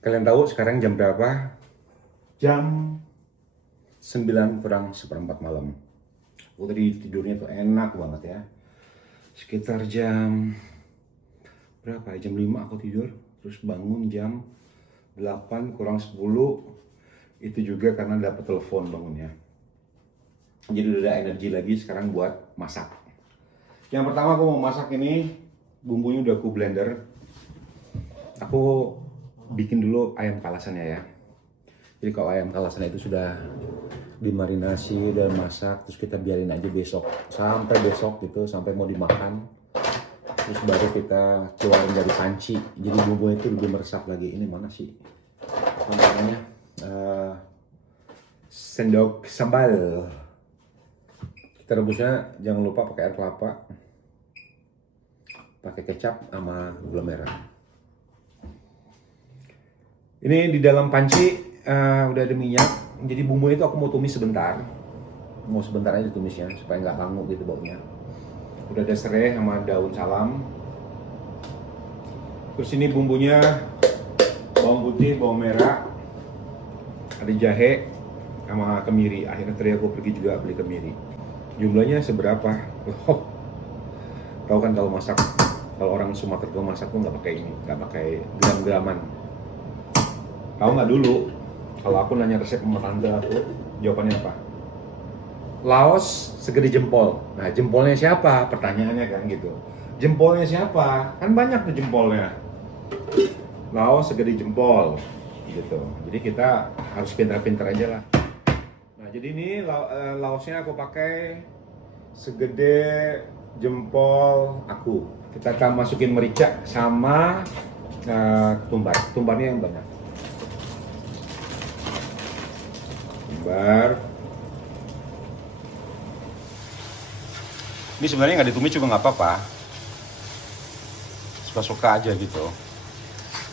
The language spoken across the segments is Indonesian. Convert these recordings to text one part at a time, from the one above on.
Kalian tahu sekarang jam berapa? Jam 9 kurang seperempat malam. Aku tadi tidurnya tuh enak banget ya. Sekitar jam berapa ya? Jam 5 aku tidur. Terus bangun jam 8 kurang 10. Itu juga karena dapat telepon bangunnya. Jadi udah ada energi lagi sekarang buat masak. Yang pertama aku mau masak ini, bumbunya udah aku blender. Aku bikin dulu ayam kalasannya ya. Jadi kalau ayam kalasannya itu sudah dimarinasi dan masak, terus kita biarin aja sampai besok gitu, sampai mau dimakan. Terus baru kita keluarin dari panci. Jadi bumbunya itu lebih meresap lagi. Ini mana sih? Apa namanya? Sendok sambal. Kita rebusnya jangan lupa pakai air kelapa, pakai kecap sama gula merah. Ini di dalam panci udah ada minyak. Jadi bumbu itu aku mau tumis sebentar. Mau sebentar aja tumisnya supaya nggak langu gitu baunya. Udah ada serai sama daun salam. Terus ini bumbunya bawang putih, bawang merah, ada jahe sama kemiri. Akhirnya tadi aku pergi juga beli kemiri. Jumlahnya seberapa? Oh, tahu kan kalau masak, kalau orang Sumatera tuh masak tuh nggak pakai ini, nggak pakai gram-graman. Tahu nggak dulu? Kalau aku nanya resep sama tante aku, jawabannya apa? Laos segede jempol. Nah, jempolnya siapa? Pertanyaannya kan gitu. Jempolnya siapa? Kan banyak tuh jempolnya. Laos segede jempol, gitu. Jadi kita harus pintar-pintar aja lah. Nah, jadi ini laosnya aku pakai segede jempol aku. Kita akan masukin merica sama ketumbar. Ketumbarnya yang banyak. Ketumbar. Ini sebenarnya nggak ditumis juga nggak apa-apa. Suka-suka aja gitu.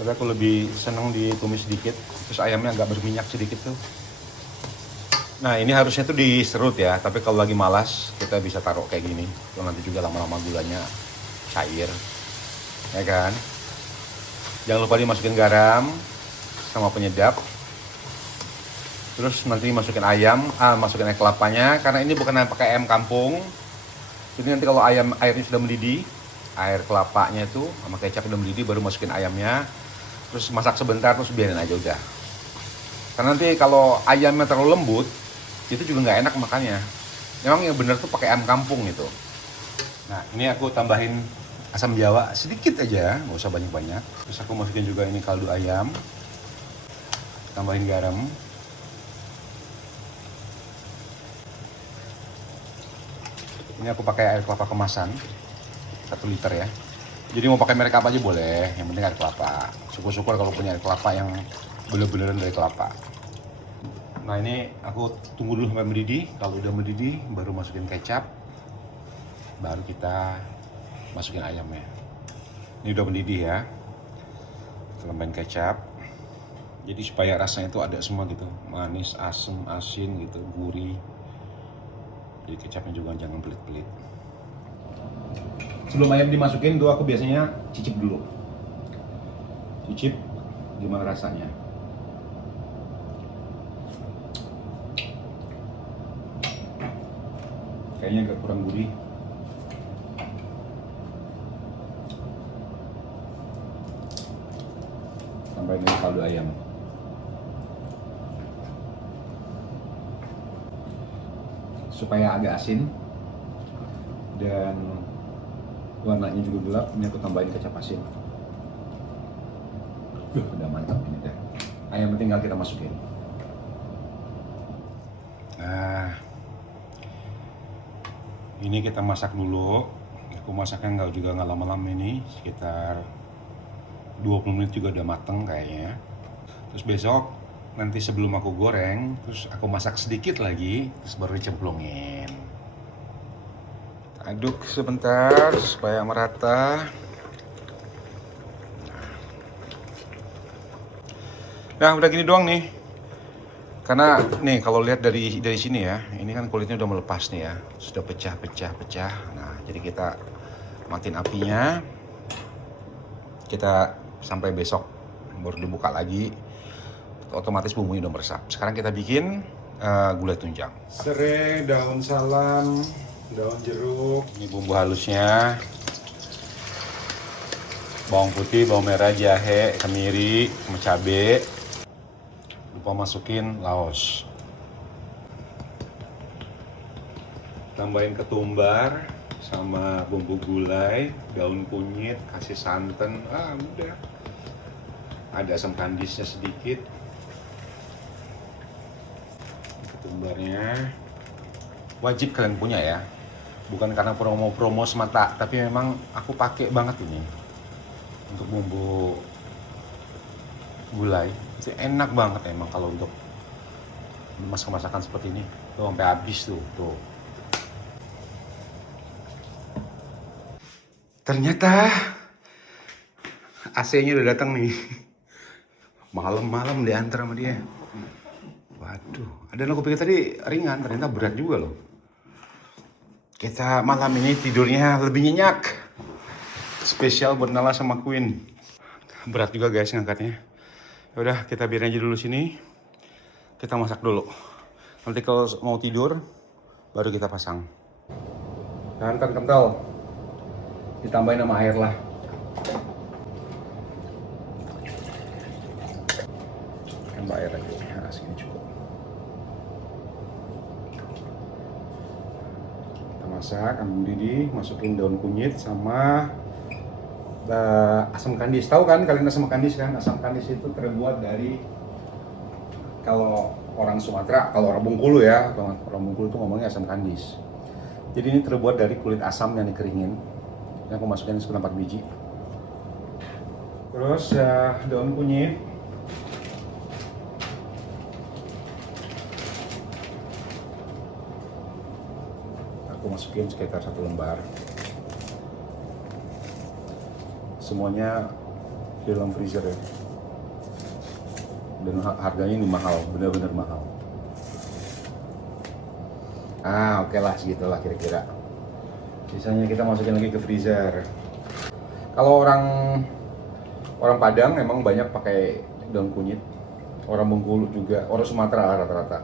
Tapi aku lebih seneng ditumis sedikit, terus ayamnya agak berminyak sedikit tuh. Nah, ini harusnya tuh diserut ya, tapi kalau lagi malas kita bisa taruh kayak gini. Tuh nanti juga lama-lama gulanya cair, ya kan? Jangan lupa dimasukin garam sama penyedap. Terus nanti masukin masukin air kelapanya, karena ini bukan pakai ayam kampung. Jadi nanti kalau airnya sudah mendidih, air kelapanya itu sama kecap udah mendidih, baru masukin ayamnya. Terus masak sebentar, terus biarin aja udah. Karena nanti kalau ayamnya terlalu lembut, itu juga nggak enak makannya. Memang yang bener tuh pakai ayam kampung itu. Nah, ini aku tambahin asam jawa sedikit aja, nggak usah banyak-banyak. Terus aku masukin juga ini kaldu ayam, tambahin garam. Ini aku pakai air kelapa kemasan 1 liter ya. Jadi mau pakai merek apa aja boleh, yang penting air kelapa. Syukur-syukur kalau punya air kelapa yang bener-beneran dari kelapa. Nah, ini aku tunggu dulu sampai mendidih. Kalau udah mendidih baru masukin kecap, baru kita masukin ayamnya. Ini udah mendidih ya, tambahin kecap. Jadi supaya rasanya itu ada semua gitu, manis, asam, asin gitu, gurih. Jadi kecapnya juga jangan pelit-pelit. Sebelum ayam dimasukin tuh aku biasanya cicip dulu. Cicip gimana rasanya. Kayaknya agak kurang gurih. Tambahin kaldu ayam. Supaya agak asin dan warnanya juga gelap, ini aku tambahin kecap asin. Udah mantap ini deh. Ayam tinggal kita masukin. Nah, ini kita masak dulu. Aku masaknya nggak lama-lama ini, sekitar 20 menit juga udah mateng kayaknya. Terus besok nanti sebelum aku goreng, terus aku masak sedikit lagi, terus baru dicemplungin. Aduk sebentar supaya merata. Nah, udah gini doang nih. Karena nih kalau lihat dari sini ya, ini kan kulitnya udah melepas nih ya, sudah pecah. Nah, jadi kita matiin apinya. Kita sampai besok baru dibuka lagi, otomatis bumbunya udah meresap. Sekarang kita bikin gulai tunjang. Serai, daun salam, daun jeruk. Ini bumbu halusnya. Bawang putih, bawang merah, jahe, kemiri, sama cabai. Lupa masukin laos. Tambahin ketumbar sama bumbu gulai, daun kunyit, kasih santan. Udah. Ada asam kandisnya sedikit. Ketumbarnya wajib kalian punya ya. Bukan karena promo-promo semata, tapi memang aku pakai banget ini. Untuk bumbu gulai itu enak banget emang kalau untuk masakan seperti ini. Tuh sampai habis tuh. Ternyata AC-nya udah datang nih. Malam-malam diantar sama dia. Waduh, ada yang aku pikir tadi ringan, ternyata berat juga loh. Kita malam ini tidurnya lebih nyenyak. Spesial buat Nala sama Queen. Berat juga guys ngangkatnya. Yaudah, kita biarin aja dulu sini. Kita masak dulu. Nanti kalau mau tidur, baru kita pasang. Santan kental. Ditambahin sama air lah. Tambah air lagi. Nah, segini cukup. Kita masak, ambil mendidih, masukin daun kunyit sama asam kandis. Tahu kan kalian asam kandis kan? Asam kandis itu terbuat dari, kalau orang Sumatera, kalau orang Bengkulu ya, orang Bengkulu itu ngomongnya asam kandis. Jadi ini terbuat dari kulit asam yang dikeringin. Ini aku masukin sekitar 4 biji. Terus daun kunyit. Aku masukin sekitar 1 lembar. Semuanya di dalam freezer ya. Dan harganya ini mahal, benar-benar mahal. Oke lah, segitulah kira-kira. Sisanya kita masukin lagi ke freezer. Kalau orang Padang memang banyak pakai daun kunyit. Orang Bengkulu juga, orang Sumatera rata-rata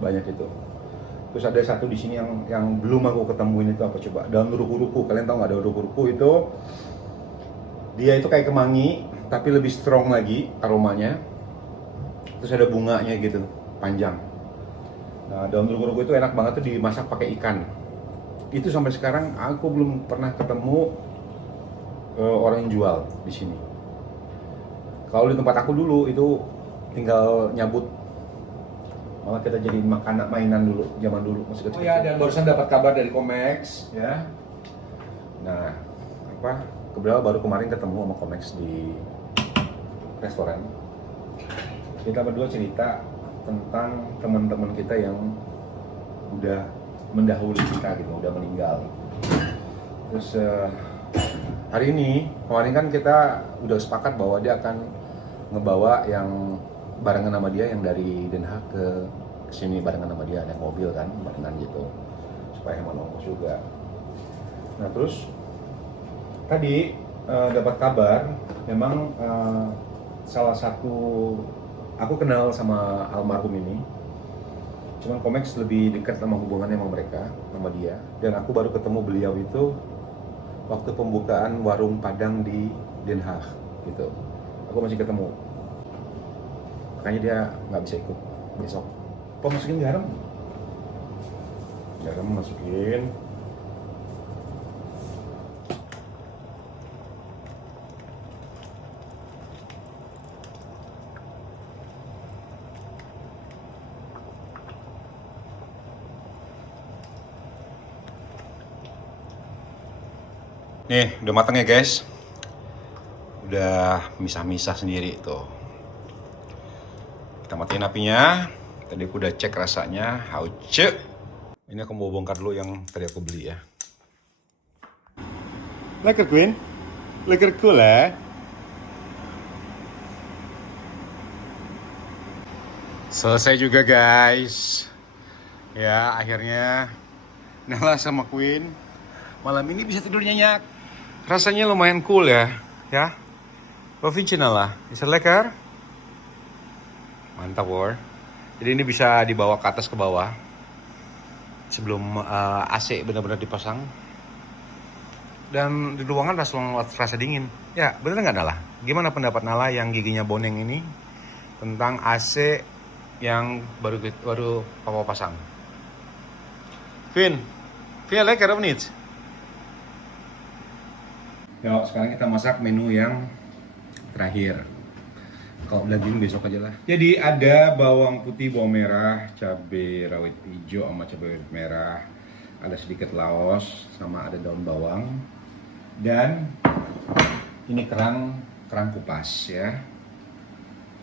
banyak itu. Terus ada satu di sini yang belum aku ketemuin, itu apa coba? Daun ruku-ruku. Kalian tahu nggak daun ruku-ruku itu? Dia itu kayak kemangi, tapi lebih strong lagi aromanya. Terus ada bunganya gitu, panjang. Nah, daun ruku-ruku itu enak banget tuh dimasak pakai ikan. Itu sampai sekarang aku belum pernah ketemu orang yang jual di sini. Kalau di tempat aku dulu itu tinggal nyabut. Malah kita jadi makanan mainan dulu, zaman dulu masih kecil. Oh ya, dan barusan dapat kabar dari Komex ya. Nah, kebetulan baru kemarin ketemu sama Komex di restoran. Kita berdua cerita tentang teman-teman kita yang udah mendahului kita gitu, udah meninggal. Terus hari ini, kemarin kan kita udah sepakat bahwa dia akan ngebawa yang barengan sama dia yang dari Den Haag ke sini barengan sama dia, ada mobil kan, barengan gitu, supaya hemat ongkos juga. Nah terus tadi dapat kabar, memang salah satu, aku kenal sama almarhum ini, cuman Komex lebih dekat sama hubungannya sama mereka, sama dia. Dan aku baru ketemu beliau itu waktu pembukaan warung Padang di Den Haag gitu. Aku masih ketemu. Makanya dia nggak bisa ikut besok. Masukin garam. Garam masukin. Nih, udah matang ya guys. Udah misah-misah sendiri tuh. Kita matiin apinya. Tadi aku udah cek rasanya, hauce. Ini aku mau bongkar dulu yang tadi aku beli ya. Lekker Queen? Lekker cool ya? Selesai juga guys. Ya, akhirnya Nala sama Queen malam ini bisa tidur nyenyak. Rasanya lumayan cool ya. Vad vind je Nala? Is het lekker? Mantap hoor. Jadi ini bisa dibawa ke atas ke bawah sebelum AC benar-benar dipasang. Dan di ruangan langsung terasa dingin. Ya, bener nggak Nala? Gimana pendapat Nala yang giginya boneng ini tentang AC yang baru papa pasang? Vin, lekker of niet? Yuk, sekarang kita masak menu yang terakhir. Kalau daging besok aja lah. Jadi ada bawang putih, bawang merah, cabai rawit hijau sama cabai rawit merah. Ada sedikit laos sama ada daun bawang. Dan ini kerang kupas ya.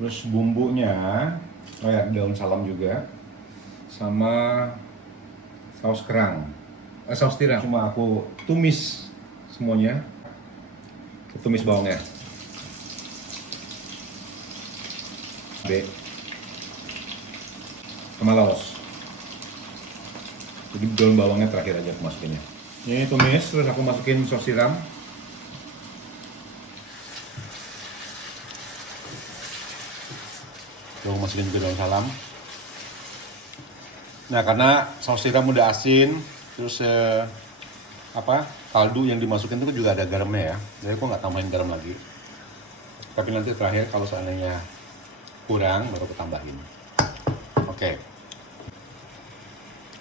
Terus bumbunya, oh ya daun salam juga. Sama saus kerang. Saus tiram. Cuma aku tumis semuanya. Tumis bawangnya. Sama laos. Jadi daun bawangnya terakhir aja aku masukinnya. Ini tumis, terus aku masukin saus tiram. Aku masukin ke daun salam. Nah karena saus tiram udah asin, terus kaldu yang dimasukin itu juga ada garamnya ya. Jadi aku nggak tambahin garam lagi. Tapi nanti terakhir kalau seandainya kurang baru aku tambahin. Oke.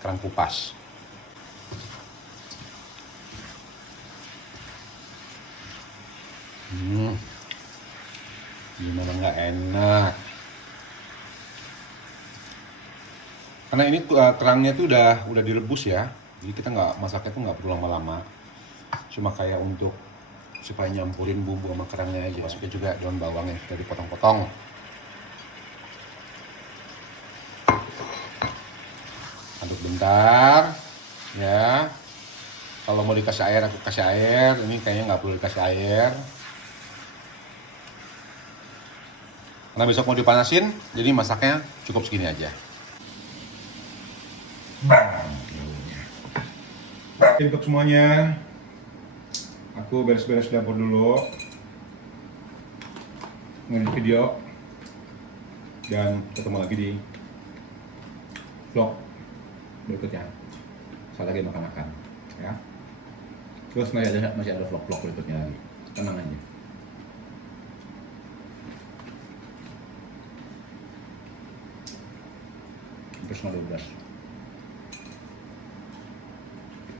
Kerang kupas. Gimana nggak enak? Karena ini kerangnya tuh udah direbus ya. Jadi kita nggak masaknya tuh nggak perlu lama-lama. Cuma kayak untuk supaya nyampurin bumbu sama kerangnya aja. Masukin juga daun bawang yang sudah dipotong-potong. Aduk bentar ya. Kalau mau dikasih air aku kasih air. Ini kayaknya nggak perlu dikasih air karena besok mau dipanasin, jadi masaknya cukup segini aja. Untuk semuanya aku beres-beres dapur dulu, ngedit video, dan ketemu lagi di vlog berikutnya. Saat lagi makan-makan ya. Terus masih ada vlog-vlog berikutnya lagi. Tenang aja. Terus 12.